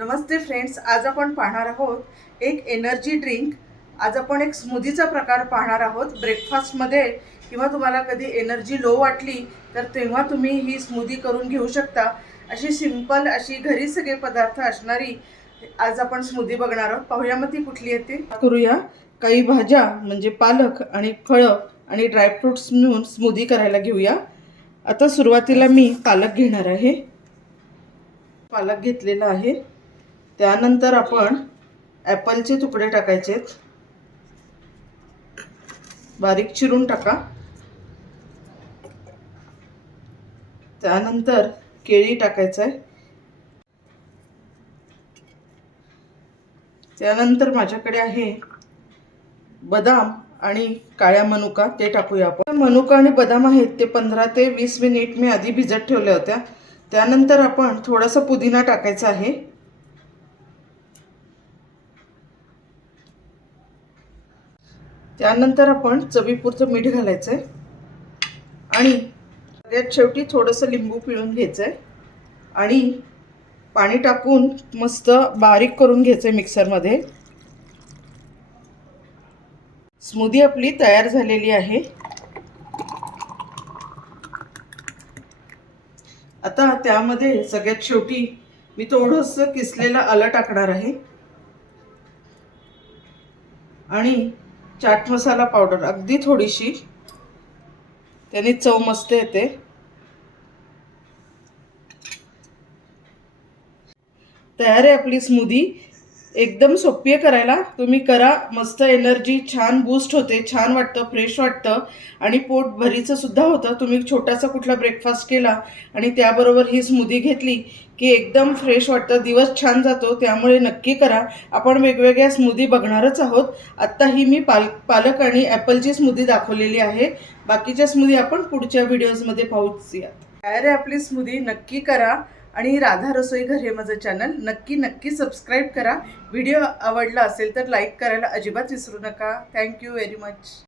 नमस्ते friends आज आपण पाहणार आहोत एक एनर्जी ड्रिंक आज आपण एक स्मूदीचा प्रकार पाहणार आहोत. ब्रेकफास्टमध्ये किंवा तुम्हाला कधी एनर्जी लो वाटली तर तेव्हा तुम्ही ही स्मूदी करून घेऊ शकता. अशी सिंपल अशी घरी सगळे पदार्थ असणारी आज आपण स्मूदी बघणार आहोत. पाहूया मग ती कुठली येते करूया. काही भाज्या म्हणजे पालक आणि फळं आणि ड्रायफ्रुट्स मिळून स्मूदी करायला घेऊया. आता सुरुवातीला मी पालक घेणार आहे. पालक घेतलेला आहे. त्यानंतर आपण ॲपलचे तुकडे टाकायचे बारीक चिरून टाका. त्यानंतर केळी टाकायचं आहे. त्यानंतर माझ्याकडे आहे बदाम आणि काळ्या मनुका ते टाकूया आपण. मनुका आणि बदाम आहेत ते पंधरा ते वीस मिनिट मी आधी भिजत ठेवल्या होत्या. त्यानंतर आपण थोडासा पुदिना टाकायचा आहे. त्यानंतर आपण चवीपुरतं मीठ घालायचं आहे आणि सगळ्यात शेवटी थोडंसं लिंबू पिळून घ्यायचं आहे आणि पाणी टाकून मस्त बारीक करून घ्यायचं आहे मिक्सरमध्ये. स्मूदी आपली तयार झालेली आहे. आता त्यामध्ये सगळ्यात शेवटी मी थोडंसं किसलेलं आलं टाकणार आहे. आणि चाट मसाला पावडर अगदी थोडीशी. त्याने चव मस्त येते. तयार आहे आपली स्मूदी. एकदम सोपी आहे करायला. तुम्ही करा मस्त एनर्जी छान बूस्ट होते छान वाटतं फ्रेश वाटतं. आणि पोट भरीचं सुद्धा होतं. तुम्ही छोटासा कुठला ब्रेकफास्ट केला आणि त्याबरोबर ही स्मूदी घेतली की एकदम फ्रेश वाटतं दिवस छान जातो. त्यामुळे नक्की करा. आपण वेगवेगळ्या स्मूदी बघणारच आहोत. आत्ता ही मी पाल पालक आणि ॲपलची स्मूदी दाखवलेली आहे. बाकीच्या स्मूदी आपण पुढच्या व्हिडिओजमध्ये पाहूया तयार आहे आपली स्मूदी नक्की करा. आणि राधा रसोई घर हे माझं चॅनल नक्की नक्की सबस्क्राईब करा. व्हिडिओ आवडला असेल तर लाईक करायला अजिबात विसरू नका. Thank you very much